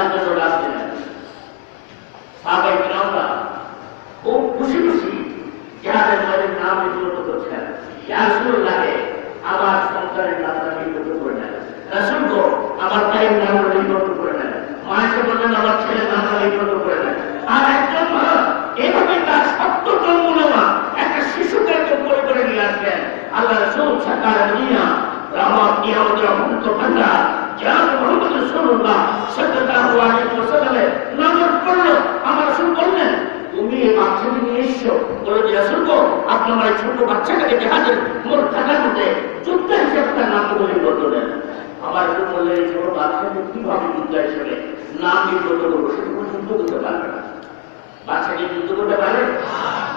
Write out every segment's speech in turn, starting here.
জিহাদের জন্য ডাক দিলেন। সাহাবায়ে কিরামরা খুব খুশি খুশি জিহাদের ময়দানে নাম লিপিবদ্ধ করছেন। ইয়া রাসূলুল্লাহ, আমার সন্তানের নামটা লিপিবদ্ধ করে নেন। রাসূল গো, আমার ভাইয়ের নামটা লিপিবদ্ধ করে নেন। মায়ের বললেন, আমার ছেলের নামটা লিপিবদ্ধ করে নেন। আর একজন মা এভাবে তার 70 জন্মনেওয়া একটা শিশুকে করে করে নিয়ে আসলেন। আল্লাহ রাসূল সরকার দুনিয়া রহমত কিয়ামতের অনন্ত ভান্ডার জান মুহাম্মদ রাসূলুল্লাহ সাল্লাল্লাহু আলাইহি ওয়াসাল্লামের নজর পড়লো। আমার রাসূল বললেন, তুমি এই বাচ্চাকে নিয়ে এসো। বলে যে রাসূল গো, আপনি আমার এই ছোট বাচ্চাকে দেখে হাজির মোর থাকার মধ্যে যুদ্ধ হিসেবে তার নাম লিপিবদ্ধ করেন। আমার রাসূল বললেন, এই ছোট বাচ্চাকে কিভাবে যুদ্ধ হিসেবে নাম লিপিবদ্ধ করবো? সেটা কোনো যুদ্ধ করতে পারবে না। বাচ্চাকে যুদ্ধ করতে পারবে?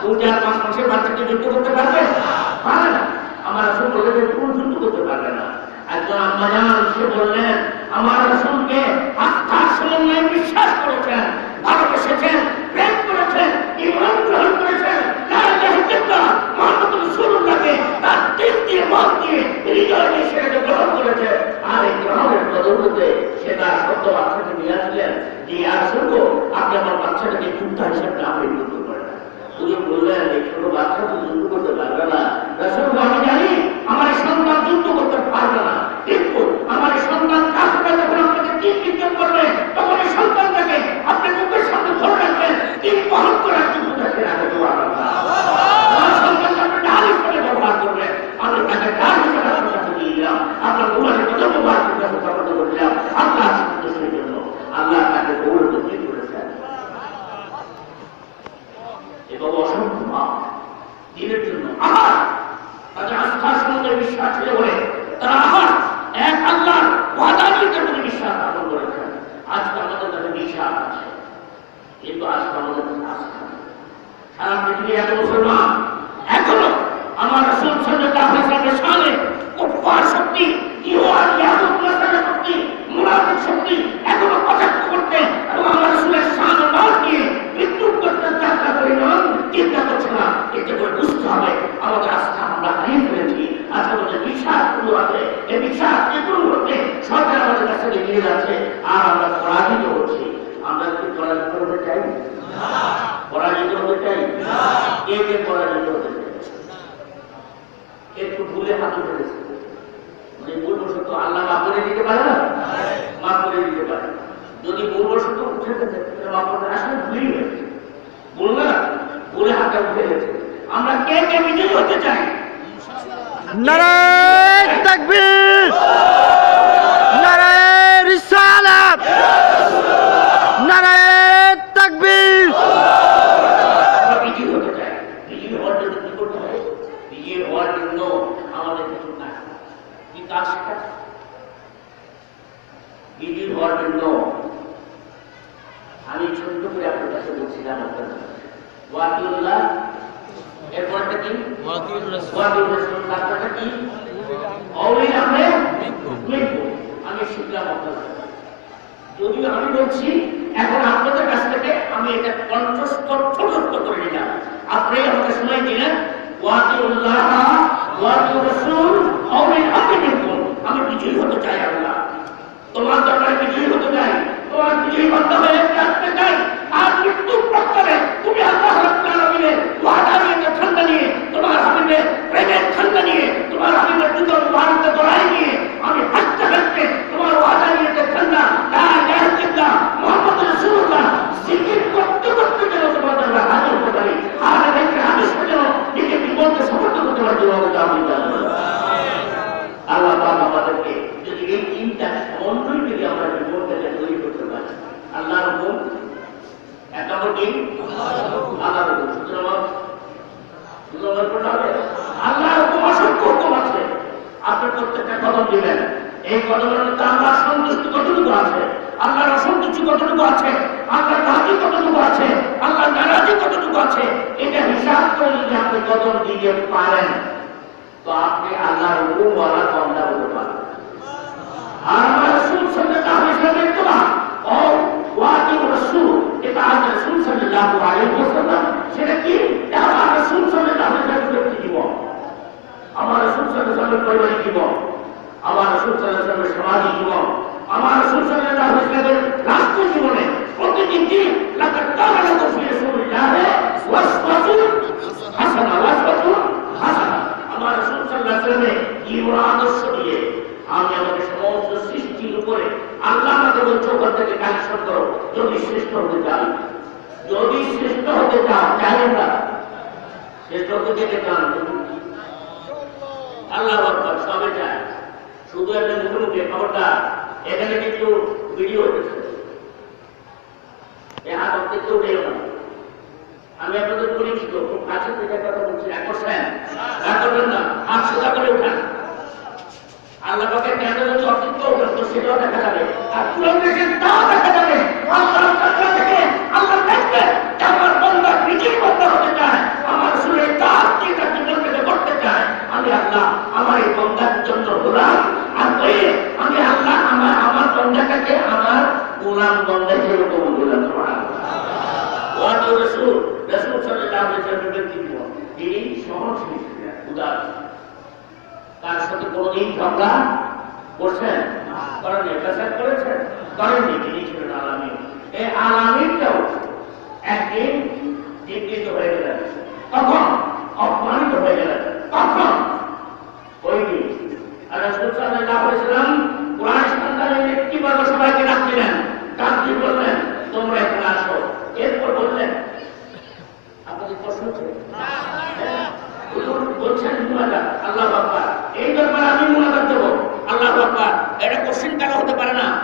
2-4-5 মাসের বাচ্চাকে যুদ্ধ করতে পারবে? পারে না। আমার রাসূল বললেন, কোন যুদ্ধ করতে পারবে না। একজন আম্মা জান সে বললেন, আমার রাসূলকে আস্থার সমন্বয়ে বিশ্বাস করেছেন, ভালোবেসেছেন, প্রেম করেছেন, ঈমান গ্রহণ করেছেন, লা ইলাহা ইল্লাল্লাহ মুহাম্মাদুর রাসূলুল্লাহকে তার দিল দিয়ে মন দিয়ে হৃদয় দিয়ে সেটাকে গ্রহণ করেছে। আর এই গ্রহণের বদৌলতে সে তার সত্য বাচ্চাকে নিয়ে আসলেন। যে ইয়া রাসূল গো, আপনি আমার বাচ্চাটাকে যোদ্ধা হিসেবে নাম লিপিবদ্ধ করেন। হুজুর বললেন, এই ছোট বাচ্চা তো যুদ্ধ করতে পারবে না। রাসূল, আমি জানি আমার সন্তান যুদ্ধ করতে পারবে না, কিন্তু আমার সন্তান কাজটা যখন আপনাকে তিন বিদ্যুৎ করবে, তখন এই সন্তানটাকে আপনি মুখের সামনে ধরে রাখবেন, তিন বহন করার যুদ্ধটাকে রাখবে। আমার সন্তানকে আপনি ডাল হিসেবে ব্যবহার করবেন। আমি তাকে ডাল হিসেবে আপনার কাছে দিয়ে দিলাম। আপনার উমারের কথা ব্যবহার করতে প্রকট করে দিলাম। আল্লাহ সন্তুষ্টির জন্য আল্লাহ তাকে গৌরব দিয়ে করেছেন। এবং অসংখ্য মা দিনের জন্য আহার, তাদের আস্থার সঙ্গে বিশ্বাস ছিল বলে তারা আহার এক আল্লাহর ওয়াদানিয়তের প্রতি বিশ্বাস স্থাপন করেছেন। আজকে আমাদের কাছে বিশ্বাস আছে, কিন্তু আজকে আমাদের কাছে আস্থা নেই। সারা পৃথিবীর এত মুসলমান এখনো আমার রাসূল সাল্লাল্লাহু আলাইহি ওয়াসাল্লামের শানে কুফফার শক্তি, ইহুদ ইয়াহুদ নাসারা শক্তি, মুনাফিক শক্তি এখনো কটাক্ষ করতে এবং আমার রাসূলের শান ও মান নিয়ে বিদ্রুপ করতে চেষ্টা করে না, চিন্তা করছে না। এতে করে বুঝতে হবে আমাদের আস্থা আমরা হারিয়ে ফেলেছি। আজকে আমাদের বিশ্বাসগুলো আছে, এই বিশ্বাস যেগুলো হচ্ছে সরকার আমাদের কাছে এগিয়ে যাচ্ছে, আর আমরা পরাজিত হচ্ছি। আমরা কি পরাজিত হতে চাই? পরাজিত হতে চাই? কে কে পরাজিত হতে চাই? একটু ভুলে হাত উঠে গেছে, মানে ভুলবশত আল্লাহ মাফ করে দিতে পারে না? মাফ করে দিতে পারে। যদি ভুলবশত উঠে গেছে মাফ করে, আসলে ভুলই হয়েছে, বলবে না, ভুলে হাতটা উঠে গেছে। আমরা কে কে বিজয়ী হতে চাই? নারায়ে তাকবীর, নারায়ে রিসালাত, নারায়ে তাকবীর। আমরা বিজয়ী হতে চাই। বিজয়ী হওয়ার জন্য কি করতে হবে? বিজয়ী হওয়ার জন্য আমাদের কিছু কাজ, কি কাজ? বিজয়ী হওয়ার জন্য আমি ছোট্ট করে আপনার কাছে বলছিলাম, আপনার ওয়াকিউল্লাহ, এরপরটা কি? ওয়াকিউর রাসূল, তারপরটা কি? আউলিয়া আমরে মিনকুম। আমি শিখলাম আপনার কাছে। যদিও আমি বলছি, এখন আপনাদের কাছ থেকে আমি এটা কণ্ঠস্থ করে নিলাম। আপনি আমাকে সময় দিলেন, ওয়াকিউল্লাহ, ওয়াকিউর রাসূল, আউলিয়া আমরে মিনকুম। আমি বিজয়ী হতে চাই। আল্লাহ তোমার দরবারে বিজয়ী হতে চাই, তোমার বিজয়ী বান্দা হয়ে আসতে চাই। আর মৃত্যু প্রান্তরে তুমি আল্লাহ রাব্বুল আলামিনের ওয়াদানিয়তের ঠান্ডা নিয়ে, তোমার হাবিবের প্রেমের ঠান্ডা নিয়ে, তোমার হাবিবের জুতো মুবারকের দড়াই নিয়ে আমি হাঁটতে হাঁটতে তোমার ওয়াদানিয়তের ঠান্ডা লা ইলাহা ইল্লাল্লাহ মুহাম্মাদুর রাসূলুল্লাহ জিকির করতে করতে যেন তোমার দরবারে হাজির হতে পারি। আর এটাকে হাদিসে যেন নিজেকে বিপদে সমর্থ করতে পারি। আমি জানি আল্লাহ পাক আমাদেরকে যদি এই তিনটা সমন্বয় যদি আমরা জীবনটাকে তৈরি করতে পারি। আল্লাহর হুকুম, এক নম্বর কি? আল্লাহর হুকুম। আল্লাহর হুকুম, অসংখ্য হুকুম আছে। আপনি প্রত্যেকটা কদম দিবেন, এই কদমের মধ্যে আল্লাহর সন্তুষ্টি কতটুকু আছে, আল্লাহর অসন্তুষ্টি কতটুকু আছে, আল্লাহর রাজি কতটুকু আছে, আল্লাহর নারাজি কতটুকু আছে, এটা হিসাব করে যদি আপনি কদম দিতে পারেন, তো আপনি আল্লাহর হুকুমওয়ালা বান্দা হতে পারেন। আর আমার রাসূল সাল্লাল্লাহু আলাইহি ওয়াসাল্লামের ইত্তিবা ও ওয়াকিউর রাসূল, এটা আমার রাসূল সাল্লাল্লাহু আলাইহি ওয়াসাল্লাম, সেটা কি? আমার রাসূল সাল্লাল্লাহু আলাইহি ওয়াসাল্লামের জীবন, আমার রাসূল সাল্লাল্লাহু আলাইহি ওয়াসাল্লামের পারিবারিক জীবন, আমার রাসূল সাল্লাল্লাহু আলাইহি ওয়াসাল্লামের সামাজিক জীবন, আমার রাসূল সাল্লাল্লাহু আলাইহি ওয়াসাল্লামের রাষ্ট্র জীবনে প্রতিটি দিন লাকাদ কানা লাকুম ফি রাসূলিল্লাহি উসওয়াতুন হাসানাহ ওয়াসওয়াতুন হাসানাহ। আমার রাসূল সাল্লাল্লাহু আলাইহি ওয়াসাল্লামের জীবন আদর্শ দিয়ে আমি আমাদের সমস্ত সৃষ্টির উপরে আল্লাহ আমাকে বলছে ওখান থেকে কালেকশন করো যদি শ্রেষ্ঠ হতে চান, যদি শ্রেষ্ঠ হতে চান, চাই আমরা শ্রেষ্ঠ হতে যেতে চান আল্লাহ আকবার সবে চায়, শুধু একটা মুখে মুখে খবরদার এখানে কিন্তু ভিডিও হচ্ছে, এ হাত অর্থে কেউ গেল না। আমি আপনাদের পরিচিত, খুব কাছে থেকে কথা বলছি, এক করছেন এক করবেন না, হাত সোজা করে উঠান। আল্লাহ পাকে কেন যদি অতিরিক্ত উঠেন তো সেটাও দেখা যাবে, আর পুরো দেশের তাও দেখা যাবে। আল্লাহর কাছ থেকে আল্লাহ দেখবে যে আমার বান্দা নিজেই বান্দা হতে চায়, আমার সুরে তার কি তার জীবন থেকে করতে চায়। আমি আল্লাহ আমার এই বান্দার জন্য গোলাম, আর ওই আমি আল্লাহ আমার বান্দাটাকে আমার গোলাম বান্দা হিসেবে কবুল করলাম। রাসূল সাল্লাল্লাহু আলাইহি ওয়াসাল্লামের ব্যক্তিত্ব তিনি সহনশীল ছিলেন, উদার। তার সাথে কোনদিন ঝগড়া করছেন? করেননি। ফ্যাসাদ করেছেন? করেননি। তিনি ছিলেন আলামিন। এই আলামিনটাও একদিন